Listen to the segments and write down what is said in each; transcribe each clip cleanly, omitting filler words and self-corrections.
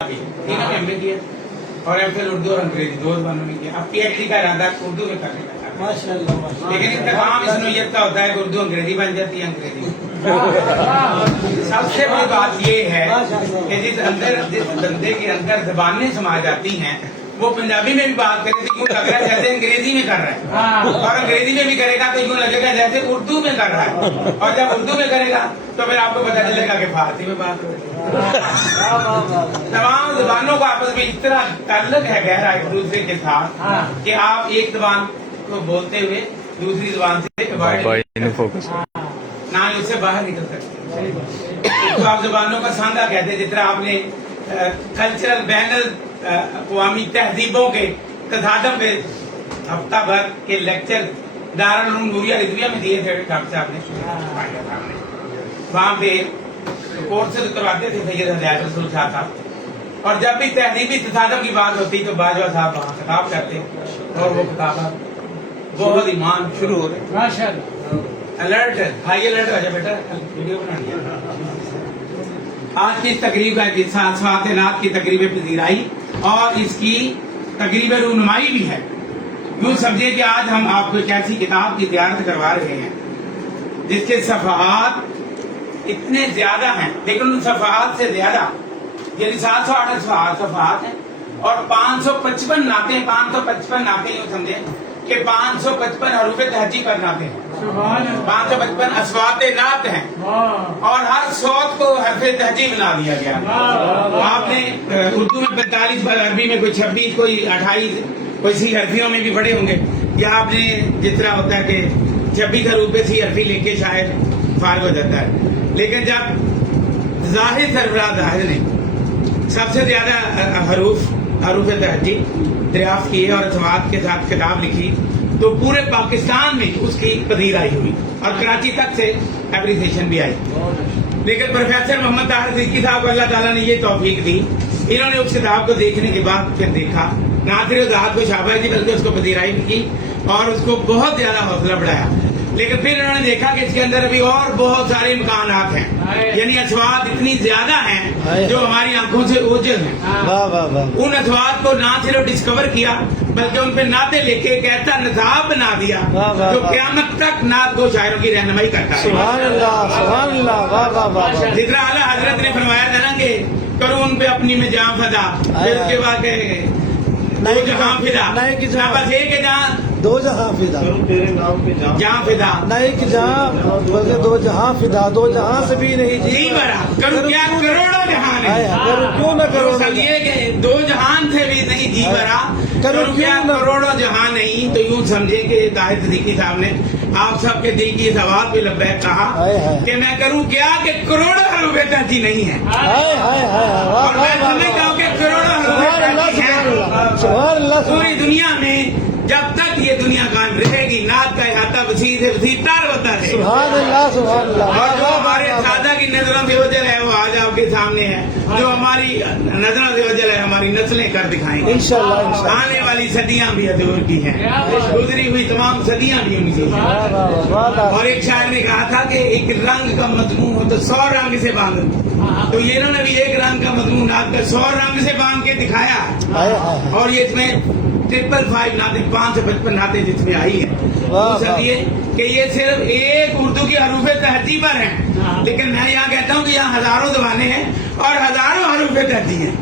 ठीक है, एमए किया और एमफिल उर्दू और अंग्रेजी दो जबानों में किया। अब पीएचडी का इरादा उर्दू में करने का, माशाल्लाह। लेकिन इनका काम इस नोयत का होता है कि उर्दू अंग्रेजी बन जाती है, अंग्रेजी। सबसे बड़ी बात ये है कि जिस बंदे के अंदर जबानें समा जाती हैं वो पंजाबी में भी बात करे तो यूँ लग रहा है जैसे अंग्रेजी में कर रहा है, और अंग्रेजी में भी करेगा तो यूँ लगेगा जैसे उर्दू में कर रहा है, और जब उर्दू में करेगा तो फिर आपको पता चलेगा कि फारसी में बात हो रही है। तमाम जबानों का आपस में इस तरह ताल्लुक है गहरा एक दूसरे के साथ कि आप एक जबान को बोलते हुए दूसरी जबान से फोकस ना ही उससे बाहर निकल सकते। तो आप जबानों का सांधा कहते हैं। जिस तरह आपने कल्चरल बैनल अक़वामी तहजीबों के तसादम पे हफ्ता भर के लेक्चर दारुल उलूम नूरिया रिजविया में दिए थे डॉक्टर साहब ने। वहाँ पे कोर्सेज करवाते थे सैयद हदायत रसूल साहब, और जब भी तहजीबी तसादम की बात होती तो बाजवा साहब वहाँ खिताब करते और वो खिताब बहुत ईमान शुरू हो गए। माशाअल्लाह, अलर्ट हाई अलर्ट हो जाए बेटा, वीडियो बनानी है। आज की इस तकरीब का स्वात की तकरीब पजीर आई और इसकी तकरीब रूनुमाई भी है। यूँ समझिए कि आज हम आपको एक ऐसी किताब की ज़ियारत करवा रहे हैं जिसके सफ़हात इतने ज्यादा हैं, लेकिन उन सफ़हात से ज्यादा यानी 708 सफ़हात हैं और 555 नाते, 555 नाते यूँ समझे कि 555 हरूफ तहजी पर नाते हैं, 555 अस्वात नात हैं, और हर सौत को हरफ तहजी बना दिया गया। आपने उर्दू में 45, अरबी में कोई 26, कोई 28, कोई सी हरफियों में भी पढ़े होंगे, या आपने जिस तरह होता है कि 26 हरूफ सी हरफी लेके शायद फार्ग हो जाता है। लेकिन जब जाहिद सरफराज जाहिद ने सबसे ज्यादा हरूफ तहजी दरियाफ्त किए और स्वात के साथ किताब लिखी तो पूरे पाकिस्तान में उसकी पजीराई हुई और कराची तक से एप्रिसिएशन भी आई। लेकिन प्रोफेसर मोहम्मद ताहिर सिद्दीकी साहब को अल्लाह ताला ने ये तौफीक दी, इन्होंने उस किताब को देखने के बाद फिर देखा, ना सिर्फ ज़ात को शाबाश दी बल्कि उसको पजीराई भी की और उसको बहुत ज्यादा हौसला बढ़ाया। लेकिन फिर उन्होंने देखा कि इसके अंदर अभी और बहुत सारे इम्कानात हैं, यानी अस्वात इतनी ज्यादा हैं जो हमारी आंखों से ओझल हैं। उन अस्वात को ना सिर्फ डिस्कवर किया बल्कि उन पे नाते लेके एक ऐसा निज़ाम बना दिया जो क़यामत तक नात को शायरों की रहनुमाई करता है। जितना आला हजरत ने फरमाया था ना कि करो उन पे अपनी में जान फदा, फिर उसके बाद दो जहां फिदा, बस एक है जहाँ दो जहां फिदा, तेरे नाम पे जहां फिदा नहीं कि जहां बल्कि दो जहां फिदा, दो जहां से भी नहीं जी भरा करूँ क्या करोड़ों जहां नहीं, करूँ क्यों न करो, समझिए कि दो जहान से भी नहीं जी भरा, करूँ क्या करोड़ों जहां नहीं। तो यूँ समझे कि ताहिर सिद्दीकी साहब ने आप सबके दिल की सवाल पे लब्बैक कहा कि मैं करूँ क्या कि करोड़ों हरूफ तहजी नहीं है, और मैं समझता हूँ कि करोड़ों हरूफ तहजी है पूरी दुनिया में। जब तक ये दुनिया कायम रहेगी नात का अहाता वसीर से वसीरदार होता है। और जो हमारे सादा की नजरों से वजल है वो आज आपके सामने है, जो हमारी नजरों से वजल है हमारी नस्लें कर दिखाएंगे इंशाअल्लाह। आने वाली सदियां भी हजूर की हैं, गुजरी हुई तमाम सदियां भी उनकी हैं। और एक शायर ने कहा था कि एक रंग का मजमून हो तो 100 रंग से बांध, तो ये इन्होंने भी एक रंग का मजमून नात का 100 रंग से बांध के दिखाया। और ये इसमें 555 नाते, 555 नाते जिसमें आई है, समझिए कि ये सिर्फ एक उर्दू की हरूफ तहजी पर है। लेकिन मैं यहाँ कहता हूँ कि यहाँ हजारों जबानें हैं और हजारों हरूफ तहजी हैं,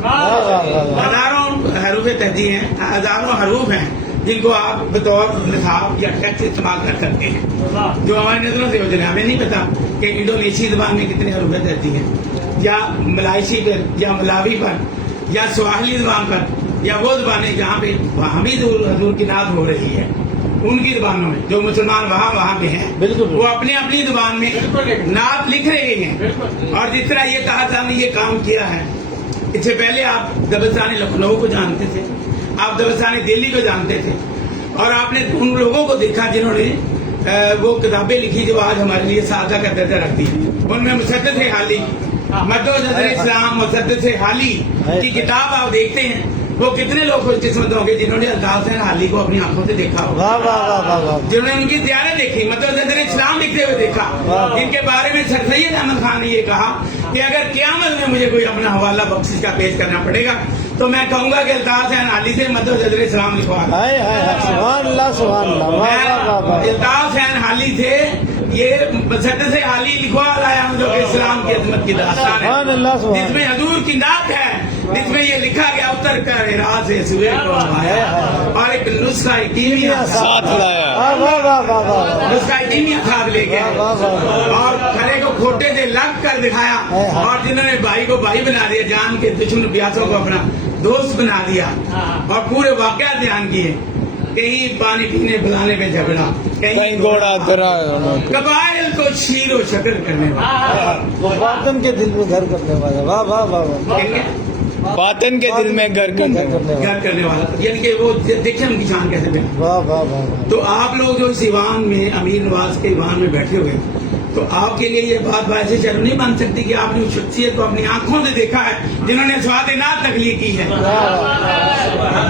हजारों हरूफ तहजी हैं, हजारों हरूफ हैं जिनको आप बतौर निसाब या टेक्स्ट इस्तेमाल कर सकते हैं, जो हमारी नजरों से वजह है। हमें नहीं पता कि इंडोनेशियाई जबान में कितने हरूफ तहजी हैं, या मलाइशी पर, या मलावी पर, या स्वाहिली जबान पर, या वो जबानें जहाँ पे वहाँ भी हजूर की नात हो रही है उनकी जबानों में, जो मुसलमान वहाँ पे हैं वो अपनी अपनी जबान में नात लिख रहे हैं। और जिस तरह ये ताहिर साहब ने ये काम किया है, इससे पहले आप दबस्तानी लखनऊ को जानते थे, आप दबस्तानी दिल्ली को जानते थे, और आपने उन लोगों को देखा जिन्होंने वो किताबें लिखी जो आज हमारे लिए सादा का दर्जा रखती है। उनमें मुसद्दद हाली, मदद इस्लाम मुसद्दद हाली की किताब आप देखते हैं, वो कितने लोग खुशकिस्मत होंगे जिन्होंने अल्ताफ हुसैन हाली को अपनी आंखों से देखा होगा, जिन्होंने उनकी ज़ियारत देखी, मतलब इस्लाम लिखते हुए देखा, जिनके बारे में सर सैयद अहमद खान ने ये कहा कि अगर क़यामत में मुझे कोई अपना हवाला बख्शिश का पेश करना पड़ेगा तो मैं कहूंगा कि अल्ताफ हुसैन हाली से मदद हज़रत इस्लाम लिखवा दो। हाय हाय हाय, सुभान अल्लाह सुभान अल्लाह, वाह वाह वाह वाह। अल्ताफ हुसैन हाली से ये सद से हाली लिखवा लाया हूँ जो कि इस्लाम की अजमत की दास्तान सुभान है, अल्लाह सुभान जिसमें हजूर की नात है, जिसमें ये लिखा गया उतर कर रात से सुबह को आया और एक नुस्खा कीमिया साथ लाया। वाह वाह वाह वाह वाह। नुस्खा कीमिया साथ ले गया वाह वाह वाह। और खरे को खोटे से लग कर दिखाया और जिन्होंने भाई को भाई बना दिया, जान के दुश्मन प्यासों को अपना दोस्त बना दिया और पूरे वाकया ध्यान किए। कहीं पानी पीने बुलाने पे झगड़ा, कहीं घोड़ा दरा कबाइल को शीरो शक्ल करने वाला, वो बातन के दिल में घर करने वाला, वाह वाह वाह वाह। बातन के दिल में घर घर करने करने वाला, घर करने वाला, यानी कि वो देखिए उनकी शान कैसे बनी। वाह वाह वाह वाह। तो आप लोग जो इस ईवान में अमीर नवाज के ईवान में बैठे हुए, तो आपके लिए ये बात वैसे शर्म नहीं बन सकती कि आपने उस शख्सियत को अपनी आंखों से देखा है जिन्होंने स्वाद-ए-नात तख्लीक की है।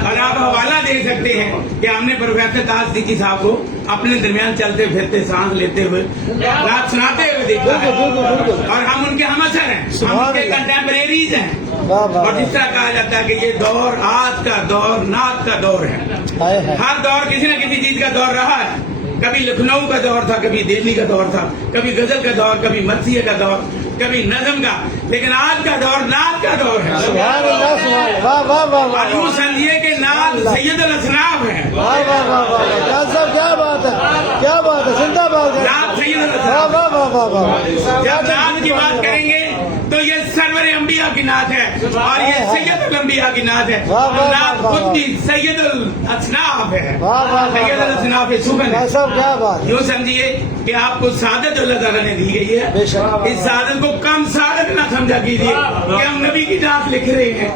और आप हवाला दे सकते हैं कि हमने प्रोफेसर ताज सिद्दीकी साहब को अपने दरमियान चलते फिरते सांस लेते हुए रात सुनाते हुए देखा है बिल्कुल बिल्कुल। और हम उनके हमअसर हैं, हम उनके कंटेम्परेरीज हैं। वाह वाह और जिस तरह कहा जाता है कि ये दौर आज का दौर नात का दौर है। हाय हाय। हर दौर किसी न किसी चीज का दौर रहा है। कभी लखनऊ का दौर था, कभी दिल्ली का दौर था, कभी गजल का दौर, कभी मरसिया का दौर, कभी नज़म का, लेकिन आज का दौर नात का दौर है। सुभान अल्लाह सुभान, वाह वाह वाह वाह। और यूं समझिए कि नात सैयदुल असनाफ है। वाह वाह वाह वाह। जान साहब क्या बात है, क्या बात है, जिंदाबाद। नात सैयदुल वाह असनाफ। वाह वाह वाह वाह। जब नात की बात करेंगे तो ये सरवर अंबिया की नात है और ये सैयदुल अंबिया की नात है। वाह, वाह, नात वाह, खुद वाह। भी सैयदुल असनाफ है। वाह, वाह, वाह, सैयदुल वाह। असनाफ सुगन जान है। साहब क्या बात है। यूं समझिए कि आपको सादत अल्लाह ताला ने दी गई है। बेशक। इस सादत को कम सादत ना समझा कीजिए कि हम नबी की नात लिख रहे हैं।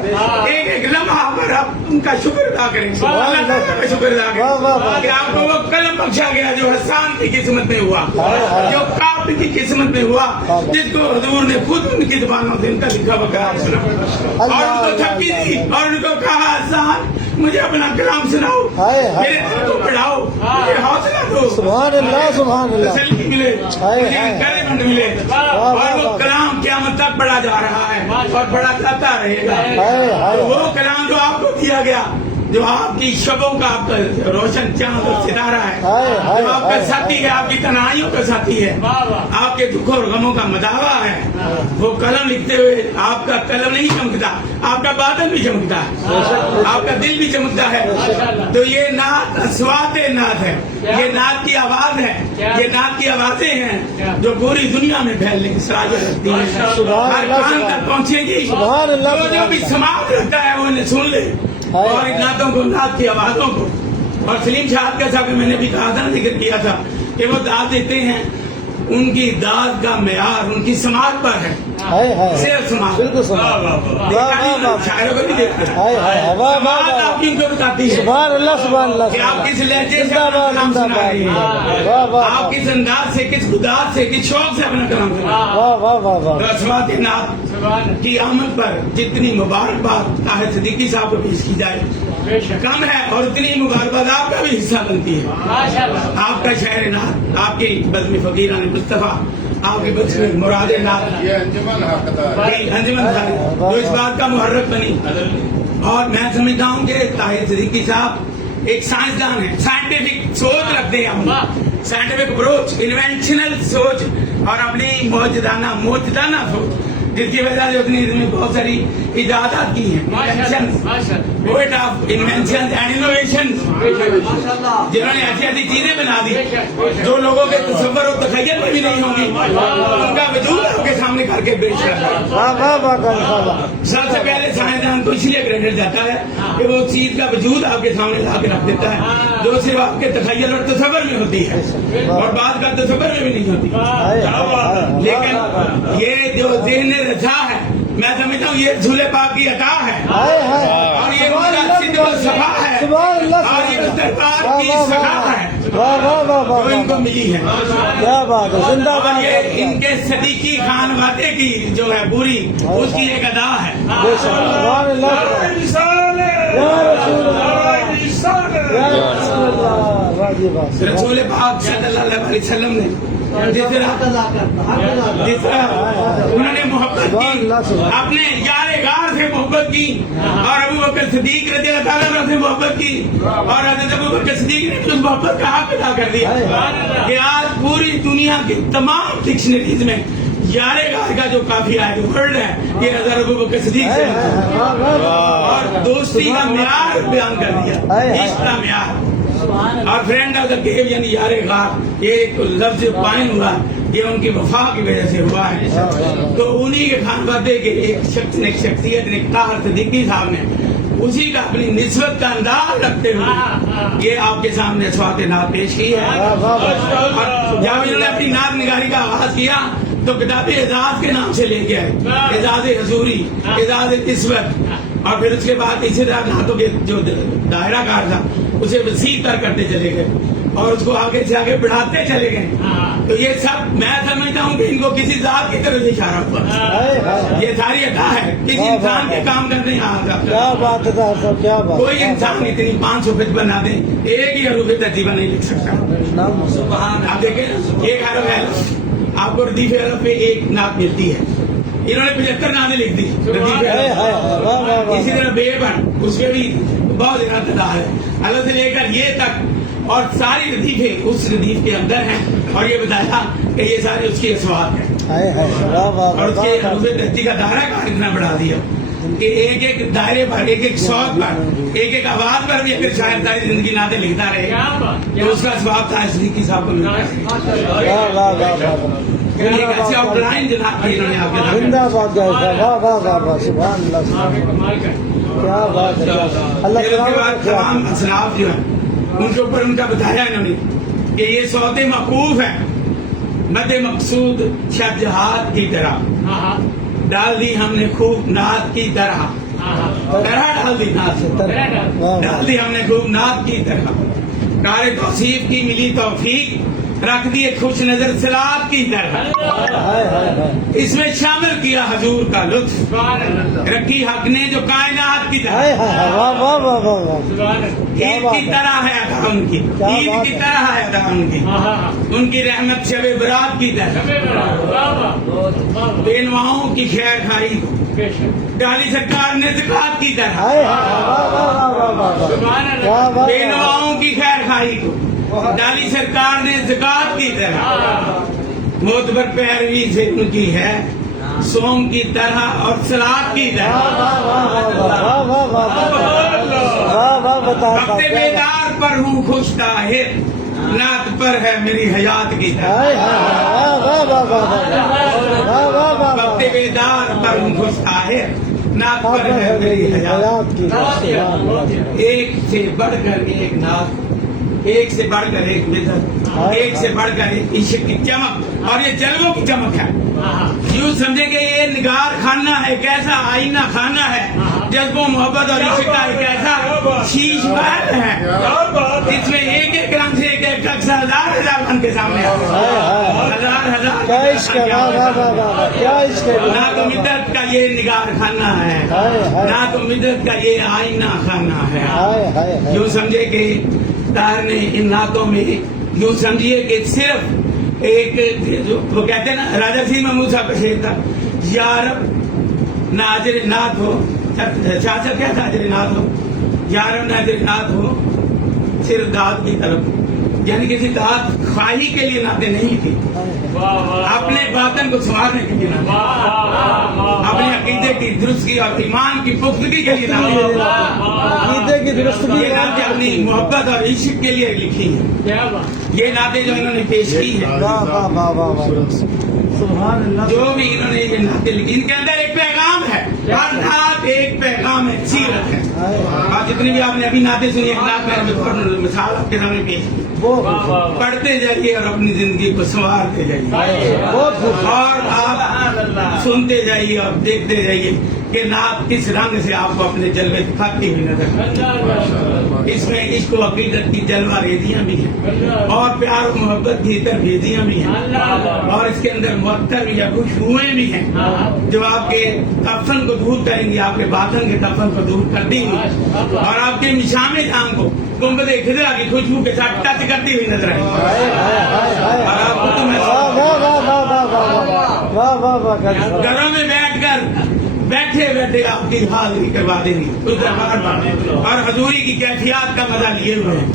एक एक लम्हा पर आप उनका शुक्र अदा करें, अल्लाह ताला का शुक्र अदा वाह, वाह, वाह। करें कि आपको वो कलम बख्शा गया जो हसान की किस्मत में हुआ, हाय। जो काब की किस्मत में हुआ, जिसको हजूर ने खुद उनकी जुबानों से उनका लिखा वकाल सुना और उनको थप्पी दी और उनको कहा हसान मुझे अपना कलाम सुनाओ, हाय, हाय। मेरे दिल को पढ़ाओ, मुझे हौसला दो, सुभान अल्लाह सुभान अल्लाह। तसल्ली मिले, हाय, मुझे हाय। इंकरेजमेंट मिले वाह, और वाह, वो वाह। कलाम क़यामत तक पढ़ा जा रहा है और पढ़ा जाता रहेगा। हाय, हाय। तो वो कलाम जो आपको दिया गया, जो आपकी शबों का आपका रोशन चांद और सितारा है, हाय, हाय, जो आपका हाय, साथी है, आपकी तन्हाइयों का साथी है, आपके दुखों और गमों का मदावा है, वो कलम लिखते हुए आपका कलम नहीं चमकता, आपका बादल भी चमकता है, आपका दिल भी चमकता है। तो ये नात स्वाते नात है, ये नात की आवाज है, ये नात की आवाजें हैं जो पूरी दुनिया में फैलने की सलाहियत रखती है, सुभान हर अल्लाह, कान तक पहुंचेगी। सुभान अल्लाह, जो जो भी समाज रखता है वो इन्हें सुन ले और इन नातों को, नात की आवाजों को। और सलीम शाह के साथ मैंने भी कहा था, जिक्र किया था कि वो दाद देते हैं, उनकी दाद का मेयार उनकी समाज पर है, हाय हाय। सिर्फ समाज। बिल्कुल सुभान वाह वाह वाह। शायरों को भी देखते हैं, हाय हाय वाह वाह समाज वाह। आपकी उनको बताती है सुभान अल्लाह सुभान अल्लाह। कि आप किस लहजे से अपना जिंदाबाद कलाम सुना रहे जिंदाबाद। हैं, वाह वाह आप वाह। किस अंदाज से, किस गुदात से, किस शौक से अपना कलाम सुना रहे हैं। वाह वाह वाह वाह। तो अस्वात नात की आमद पर जितनी मुबारकबाद ताहिर सिद्दीकी साहब को पेश की जाए कम है और उतनी मुबारकबाद आपका भी हिस्सा बनती है। आपका शायर नात, आपकी बज़्म फ़कीरान मुस्तफ़ा, आपकी बज़्म मुराद नात, ये अंजुमन हकदार बड़ी अंजुमन सारी जो इस बात का मुहर्रक बनी। और मैं समझता हूँ कि ताहिर सिद्दीकी साहब एक साइंसदान है, साइंटिफिक सोच रखते हैं, हम साइंटिफिक अप्रोच, इन्वेंशनल सोच और अपनी मौजदाना सोच, जिसकी वजह से उसने इसमें बहुत सारी इजादात की हैं, poet of invention and innovation, जिन्होंने ऐसी ऐसी चीजें बना दी जो लोगों के तसव्वुर और तखय्युल में भी नहीं होंगी, उनका वजूद आपके सामने करके पेश कर रहा है। वाह वाह वाह वाह। सबसे पहले साइंसदान को इसलिए क्रेडिट जाता है कि वो चीज का वजूद आपके सामने ला के रख देता है जो सिर्फ आपके तखय्युल और तसव्वुर में होती है और बात का तसव्वुर में भी नहीं होती। हाय हाय। लेकिन ये जो ज़हन ने रचा है, मैं समझता हूँ ये झूले पाक की अता है हाय हाय। और ये उनका सिद्ध व सफा है सुभान अल्लाह। और ये उस दरबार वाह की वाह सखा वाह। है वाह वाह वाह जो वाह। इनको मिली है। क्या बात है, और जिंदाबाद। ये इनके सदीकी खानवादे की जो है पूरी उसकी एक अदा है। सुभान अल्लाह। या रसूल अल्लाह। या रसूल अल्लाह। वाह जी वाह। रसूल पाक सल्लल्लाहु अलैहि वसल्लम ने जिस तरह उन्होंने मोहब्बत की, अपने यार गार से मोहब्बत की, और अबू बकर सिद्दीक रज़ी अल्लाह ताला अन्हु से मोहब्बत की, और हज़रत अबू बकर सिद्दीक ने उस मोहब्बत का हक अदा कर दिया कि आज पूरी दुनिया की तमाम डिक्शनरीज में यारे गार का जो काफिया है, जो वर्ड है, ये हज़रत अबू बकर सिद्दीक से और दोस्ती का म्यार बयान कर दिया, इश्क का म्यार। और फ्रेंड ऑफ द केव यानी यारे गार, ये एक लफ्ज पाइन हुआ, ये उनकी वफा की वजह से हुआ है। तो उन्हीं के खानवादे के एक शख्स ने, शख्सियत ने, ताहर सिद्दीकी साहब ने उसी का अपनी निस्बत का अंदाज रखते हुए ये आपके सामने स्वात नात पेश की है। और जब इन्होंने अपनी नात निगारी का आगाज किया तो किताब एजाज के नाम से लेके आए, एजाज हजूरी, एजाज निस्बत, और फिर उसके बाद इसी तरह नातों के जो दायरा कार था उसे वसी तर करते चले गए और उसको आगे से आगे बढ़ाते चले गए। तो ये सब मैं समझता हूँ कि इनको किसी जात की तरफ से इशारा हुआ। ये सारी अदा है, किसी इंसान के काम करने यहाँ क्या बात है साहब साहब, क्या बात। कोई इंसान इतनी 500 पेज बना दे, एक ही अरूफ तर्तीबा नहीं लिख सकता। आप देखें, एक हरफ है, आपको रदीफ हरफ पे एक नात मिलती है, इन्होंने 75 नातें लिख दी रदीफ हरफ। इसी तरह बेबन, उसमें भी बहुत ज्यादा तादाद है, अलग से लेकर ये तक, और सारी रदीफे उस रदीफ के अंदर हैं। और ये बताया कि ये सारी उसकी असवात है, और उसके अरूफ तर्तीब का दायरा का इतना बढ़ा दिया कि एक एक दायरे पर, एक एक शौक पर, एक एक आवाज पर भी अगर शायद सारी जिंदगी नाते लिखता रहे तो उसका स्वाब था सिद्दीकी साहब को मिलता है। एक ऐसी आउटलाइन जनाब की इन्होंने आपके जिंदाबाद, वाह वाह वाह वाह, सुभान अल्लाह, क्या बात है। अल्लाह फिर उसके बाद तमाम असलाफ जो है उनके ऊपर उनका बताया इन्होंने कि ये सौदे मकूफ है, मद मकसूद शहजहाद की तरह डाल दी हमने खूब नात की तरह, डाल दी नात से, डाल दी हमने खूब नात की तरह, कार तौसीफ की मिली तौफीक, रख दिए खुश नजर सलाद की तरह, इसमें शामिल किया हजूर का लुत्फ, रखी हक ने जो कायनात की तरह, ईद की तरह है अदा उनकी, ईद की तरह है अदा उनकी, उनकी रहमत शब बरात की तरह, बेनवाओं की खैर खाई को डाली सरकार ने ज़कात की तरह, बेनवाओं की खैर खाई को डाली सरकार ने ज़कात की तरह, मोतबर पैरवी से उनकी है सोम की तरह और सलाद की तरह, वक्त बेदार पर हूँ खुश ताहिर, नात पर है मेरी हयात की तरह, वक्त बेदार पर हूँ खुश ताहिर, नात पर है मेरी हयात की तरह। एक से बढ़कर एक नात, एक से बढ़कर एक मिदत, एक से बढ़कर एक इश्क की चमक, और ये जलवों की चमक है। यूँ समझे कि ये निगार खाना है, एक ऐसा आईना खाना है, जज्बों मोहब्बत और इश्क का एक ऐसा शीश महल है, इसमें एक एक रंग से एक एक शख्स हजार हजार बन के सामने हजार हजार, क्या इश्क है, क्या इश्क है। ना तो मिदत का ये निगार खाना है, ना तो मिदत का ये आईना खाना है। यूँ समझे कि तार ने इन नातों में, यूँ समझिए कि सिर्फ एक जो वो कहते हैं ना, राजा सिंह महमूद साहब का शेर था, यारब नाजर नात हो, शासक क्या नाजर नात हो, यारब नाजर नात हो सिर दाद की तरफ, यानी किसी दाद ख्वाही के लिए नाते नहीं थी, अपने बातन को संवारने के लिए नाते, अपने अकीदे की दुरुस्ती और ईमान की पुख्तगी के लिए नाते, अकीदे की दुरुस्ती, ये नाते अपनी मोहब्बत और इश्क के लिए लिखी है, ये नाते जो इन्होंने पेश की है, जो भी इन्होंने ये नाते लिखी, इनके अंदर एक पैगाम है, हर नात एक पैगाम है, सीरत है। और जितनी भी आपने अभी नाते सुनी, एक नात में मिसाल आपके सामने पेश की, पढ़ते जाइए और अपनी जिंदगी को संवारते जाइए, और आप सुनते जाइए और देखते जाइए कि नात किस रंग से आपको अपने जलवे दिखाती हुई नजर। इसमें इश्क व अकीदत की जलवा रेजियां भी हैं, और प्यार और मोहब्बत की तरफेजियां भी हैं, और इसके अंदर मुअत्तर या खुशबुएं भी हैं जो आपके कफन को दूर करेंगी, आपके बातन के कफन को दूर कर देंगी, اور آپ کے مشام جان کو گنبد خضرا کی خوشبو کے ساتھ ٹچ کرتی ہوئی نظر آئی اور آپ کو تو محسوس گھروں میں بیٹھ کر بیٹھے بیٹھے آپ کی حاضری کروا دیں گے اس دربار پر اور حضوری کی کیفیات کا مزہ لیے ہوئے ہیں.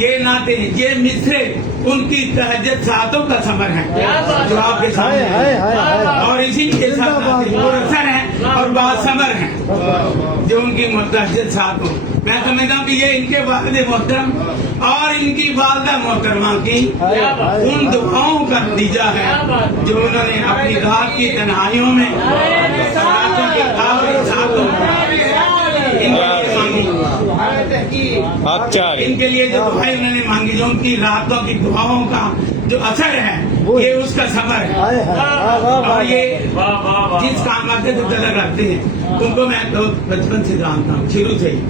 یہ نعتیں یہ مصرے ان کی تہجد ساعتوں کا ثمر ہے جو آپ کے سامنے ہے اور اسی کے ساتھ اثر ہیں اور باثمر ہیں جو ان کی تہجد ساعتوں. میں سمجھتا ہوں کہ یہ ان کے والد محترم اور ان کی والدہ محترمہ کی ان دعاؤں کا نتیجہ ہے جو انہوں نے اپنی رات کی تنہائیوں میں راتوں کے آخری ساعتوں ان کے لیے جو دعائیں انہوں نے مانگی جو ان کی راتوں کی دعاؤں کا جو اثر ہے یہ اس کا سفر ہے. اور یہ جس کام آتے سے تلق رکھتے ہیں ان کو میں تو بچپن سے جانتا ہوں شروع سے ہی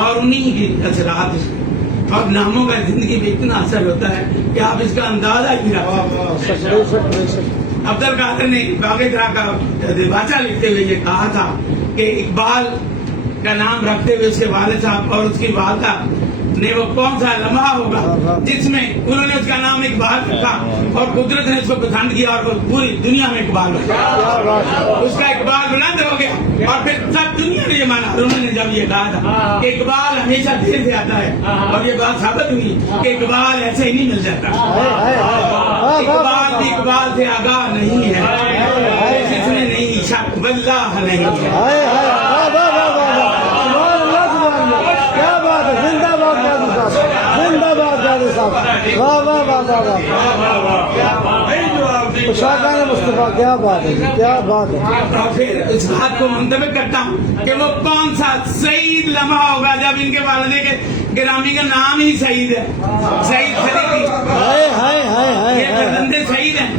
اور انہی کی اثرات اور ناموں کا زندگی میں اتنا اثر ہوتا ہے کہ آپ اس کا اندازہ ہی رکھ سکتے. عبد القادر نے باغ درا کا باچا لکھتے ہوئے یہ کہا تھا کہ اقبال کا نام رکھتے ہوئے اس کے والد صاحب اور اس کی والدہ نے وہ کون سا لمحہ ہوگا جس میں انہوں نے اس کا نام اقبال رکھا اور قدرت نے اس کو پسند کیا اور وہ پوری دنیا میں اقبال ہو گیا. اس کا اقبال بلند ہو گیا اور پھر سب دنیا نے یہ مانا. انہوں نے جب یہ کہا تھا کہ اقبال ہمیشہ دیر سے آتا ہے اور یہ بات ثابت ہوئی کہ اقبال ایسے ہی نہیں مل جاتا. اقبال بھی اقبال سے آگاہ نہیں ہے جس میں نہیں شک واللہ نہیں ہے. کیا بات ہے زندہ باد زندہ باد جادو صاحب واہ واہ واہ واہ شاہکار مصطفیٰ کیا بات ہے کیا بات ہے. اور پھر اس بات کو منتبہ کرتا ہوں کہ وہ کون سا سعید لمحہ ہوگا جب ان کے والدے کے گرامی کا نام ہی سعید ہے. سعید خلیقی یہ فرزند سعید ہیں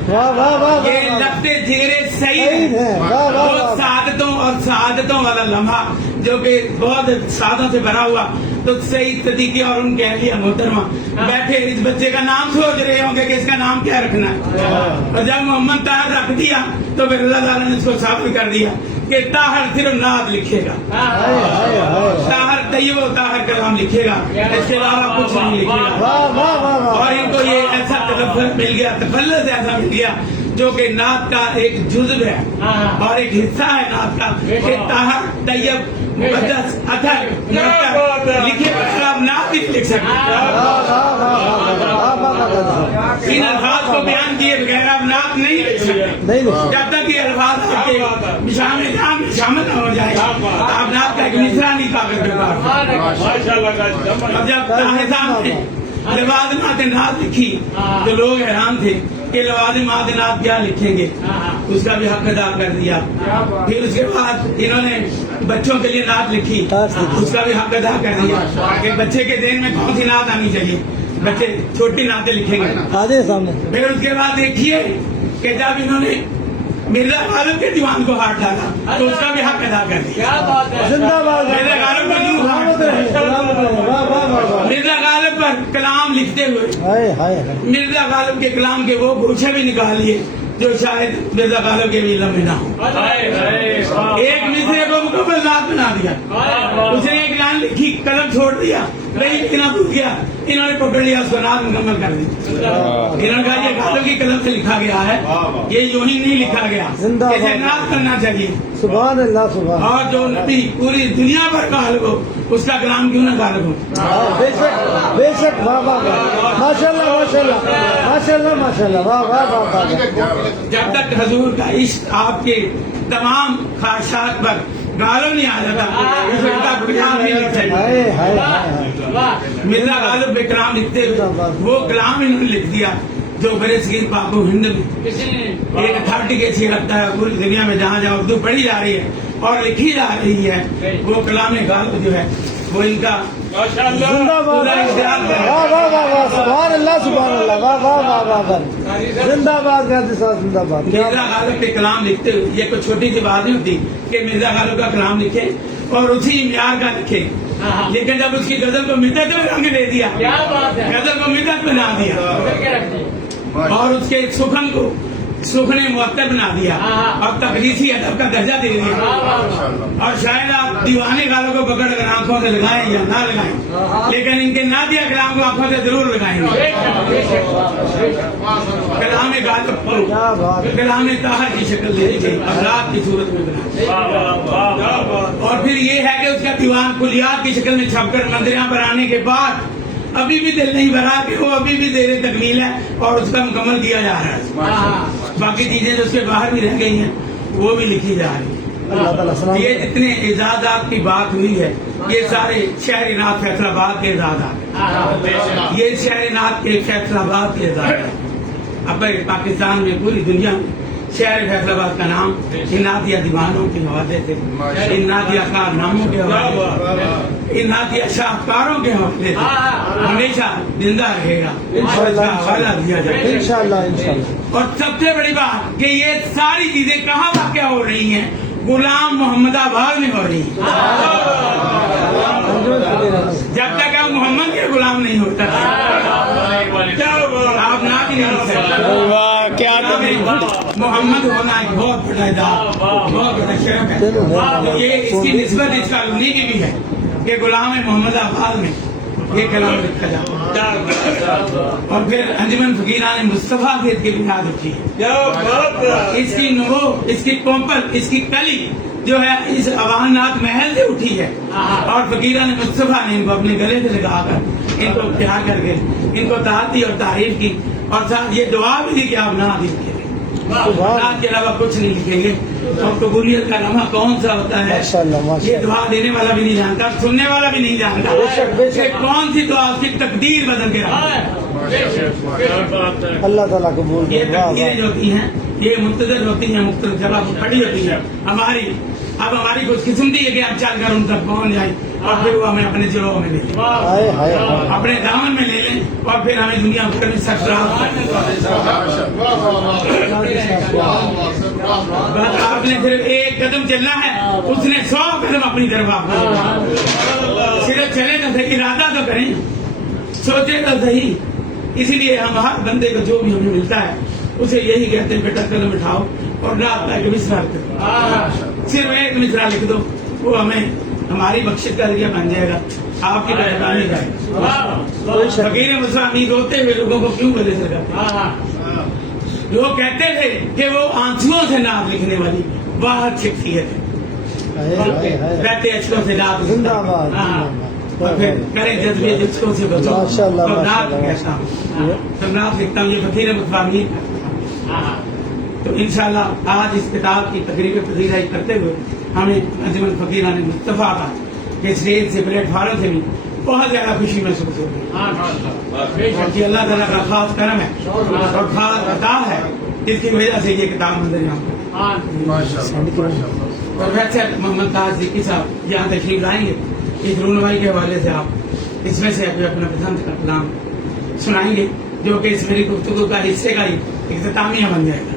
یہ لگتے جگرے سعید ہیں. وہ سعادتوں اور سعادتوں والا لمحہ جو کہ بہت سعادتوں سے بھرا ہوا. تو سعید صدیقی اور ان کے اہلیہ محترمہ بیٹھے اس بچے کا نام سوچ رہے ہوں گے کہ اس کا نام کیا رکھنا ہے. اور جب محمد طاہر رکھ دیا تو پھر اللہ تعالیٰ نے اس کو ثابت کر دیا کہ طاہر صرف نعت لکھے گا. طاہر طیب و طاہر کلام لکھے گا اس کے علاوہ کچھ نہیں لکھے گا. اور ان کو یہ ایسا تلفظ مل گیا تخلص ایسا مل گیا جو کہ نعت کا ایک جزو ہے اور ایک حصہ ہے نعت کا کہ طاہر طیب مقدس اطہر لکھے بغیر آپ نعت بھی لکھ سکتے. ان الفاظ کو بیان کیے بغیر آپ نعت نہیں لکھ سکتے. جب تک یہ الفاظ آپ کے مشام جان میں شامل نہ ہو جائے آپ نعت کا ایک مصرع نہیں کاغذ پہ پا. جب طاہر صاحب نے لوازمات نعت لکھی تو لوگ حیران تھے کہ لوازمات نعت کیا لکھیں گے. اس کا بھی حق ادا کر دیا. پھر اس کے بعد انہوں نے بچوں کے لیے نعت لکھی اس کا بھی حق ادا کر دیا کہ بچے کے ذہن میں کون سی نعت آنی چاہیے. بچے چھوٹی نعتیں لکھیں گے. پھر اس کے بعد دیکھیے کہ جب انہوں نے مرزا غالب کے دیوان کو ہاتھ ڈالا تو اس کا بھی حق ادا کر دیا. مرزا غالب کو کیوں مرزا غالب پر کلام لکھتے ہوئے مرزا غالب کے کلام کے وہ گوشے بھی نکال لیے جو شاید مرزا غالب کے بھی لمحے نہ ہو. ایک مصرے کو مکمل نعت بنا دیا. اس نے ایک لائن لکھی قلم چھوڑ دیا نہیں اتنا بھول گیا. انہوں نے پکڑ لیا اس کو نعت مکمل کر دی. انہوں نے کہا یہ غالب کی قلم سے لکھا گیا ہے یہ یوں ہی نہیں لکھا گیا اسے نعت کرنا چاہیے. سبحان اللہ سبحان. اور جو نبی پوری دنیا پر غالب ہو اس کا کلام کیوں نہ غالب ہو. بے شک بے شک واہ واہ ماشاء اللہ ماشاء اللہ ماشاء اللہ ماشاء اللہ واہ واہ واہ. جب تک حضور کا عشق آپ کے تمام خواہشات پر غالب نہیں آ جاتا اس وقت آپ کلام نہیں لکھ سکتے. مرزا غالب پہ کلام لکھتے ہوئے وہ کلام انہوں نے لکھ دیا جو برے صغیر پاک و ہند میں ایک اتھارٹی کے چیز رکھتا ہے پوری دنیا میں جہاں جہاں اردو پڑھی جا رہی ہے اور لکھی جا رہی ہے. وہ کلام غالب جو ہے وہ ان کا زندہ باد واہ واہ واہ واہ سبحان اللہ سبحان اللہ واہ واہ واہ واہ زندہ باد غازی صاحب زندہ باد. مرزا غالب پہ کلام لکھتے ہوئے یہ کوئی چھوٹی سی بات نہیں ہوتی کہ مرزا غالب کا کلام لکھے اور اسی معیار کا لکھے. لیکن جب اس کی غزل کو مدت میں رنگ دے دیا غزل کو مدت بنا دیا اور اس کے سخن کو सुख ने मुअत्तर बना दिया और तकलीफी अदब का दर्जा दे दिया। और शायद आप दीवाने गालों को पकड़ कर आंखों से लगाएं या ना लगाएं, लेकिन इनके नादिया कलाम को आंखों से जरूर लगाएंगे। कलाम गालिब को कलाम ताहर की शक्ल दे दी गई, अफलाक की सूरत में बना। और फिर ये है कि उसका दीवान कुलियात की शक्ल में छपकर मंदिर पर आने के बाद अभी भी दिल नहीं भरा कि वो अभी भी देर तकमील है और उसका मुकम्मल किया जा रहा है। बाकी चीजें जो उसके बाहर भी रह गई हैं वो भी लिखी जा रही है। अल्लाह ताला सलाम ये जितने एजाजात की बात हुई है ये सारे शहर नाथ फैसलाबाद के एजाजात, ये शहर नाथ के फैसलाबाद के एजाजात। अब पाकिस्तान में पूरी दुनिया में शहर फैसलाबाद का नाम इन नातिया दीवानों के हवाले से, इन नातिया कारनामों के हवाले से, इन नातिया शाहकारों के हवाले से हमेशा जिंदा रहेगा और इसका हवाला दिया जाएगा इंशाअल्लाह इंशाअल्लाह। और सबसे बड़ी बात कि ये सारी चीजें कहाँ वाक़या हो रही हैं? गुलाम मोहम्मदाबाद में हो रही है। जब तक आप मोहम्मद के गुलाम नहीं होता आप ना भी नहीं सकते। वाह क्या मोहम्मद होना एक बहुत बड़ा इदार, बहुत बड़ा शर्फ है। ये इसकी निस्बत इस कॉलोनी की भी है कि गुलाम मोहम्मदाबाद में ये कलाम लिखा जाता है। और फिर अंजुमन फकीरान मुस्तफा की बुनियाद रखी है। इसकी नो, इसकी कोंपल, इसकी कली जो है इस अवाहनाथ महल से उठी है। और फकीरान मुस्तफा ने इनको अपने गले से लगाकर इनको प्यार करके इनको ताती और तारीफ की और साथ ये दुआ भी दी कि आप ना लिखेंगे, नात के अलावा कुछ नहीं लिखेंगे। और कबूलियत का नमा कौन सा होता है माशाअल्लाह, माशाअल्लाह। ये दुआ देने वाला भी नहीं जानता, सुनने वाला भी नहीं जानता। बेशक, बेशक। ये कौन सी दुआ उसकी तकदीर बदल के रखती है। अल्लाह ताला कबूल ये करे। वाह तकदीरें जो होती हैं ये मुख्तलिफ होती हैं, मुख्तलिफ जगह पर खड़ी होती है। अब हमारी खुशकिस्मती है कि आप चलकर उन तक पहुंच जाए और फिर वो हमें अपने जिलों में ले लें, हाय हाय हाय। अपने दामन में ले लें और फिर हमें दुनिया भर में सरफराज करें। बस आपने सिर्फ एक कदम चलना है, उसने 100 कदम अपनी तरफ आपको सिर्फ चले तो सही, इरादा तो करें, सोचे तो सही। इसीलिए हम हर बंदे को जो भी हमें मिलता है उसे यही कहते हैं बेटा कदम उठाओ और रात का एक मिसरा लिख दो, सिर्फ एक मिसरा लिख दो, वो हमें हमारी बख्शिश का जरिया बन जाएगा, आपकी पहचान जाएगा। फकीर मुसलमान रोते हुए लोगों को क्यों बोले सर? लोग कहते थे कि वो आंसुओं से नात लिखने वाली वाहद शख्सियत है, हाय हाय हाय। कहते अचकों से नात जिंदाबाद, हाँ। जिंदाबाद। और फिर करे जज्बे जिसको से बचो माशाअल्लाह, तो नात माशाअल्लाह। कहता हूँ, तो नात लिखता हूँ। ये फकीर मुसलमान। तो इंशाल्लाह आज इस किताब की तकरीब पजीराई करते हुए हमें अंजुमन फकीरान मुस्तफा का के स्टेज से प्लेटफार्म से भी बहुत ज्यादा खुशी महसूस हो रही है। अल्लाह ताला का खास करम है और खास अता है, इसकी वजह से ये किताब मंदिर यहाँ और वैसे मोहम्मद ताज सिद्दीकी साहब यहाँ तशरीफ लाएंगे, इस रूनवाई के हवाले से आप इसमें से अपना पसंद का कलाम सुनाएंगे जो कि इस मेरी गुफ्तगू का हिस्से का ही इख्तितामिया बन जाएगा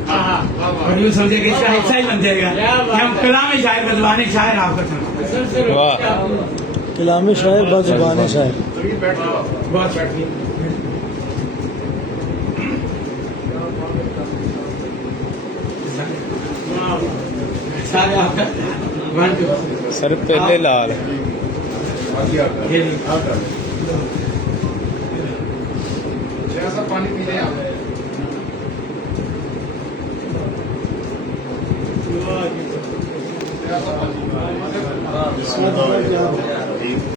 और यूँ समझे कि इसका हिस्सा ही बन जाएगा कि हम कलाम शायर बजवाने शायर आपको सुना। वाह कलामी शायर बजुबानी शायर। बहुत शुक्रिया। सारे आपका वन टू सर पहले लाल ये लीजिए। पानी पी लें आप।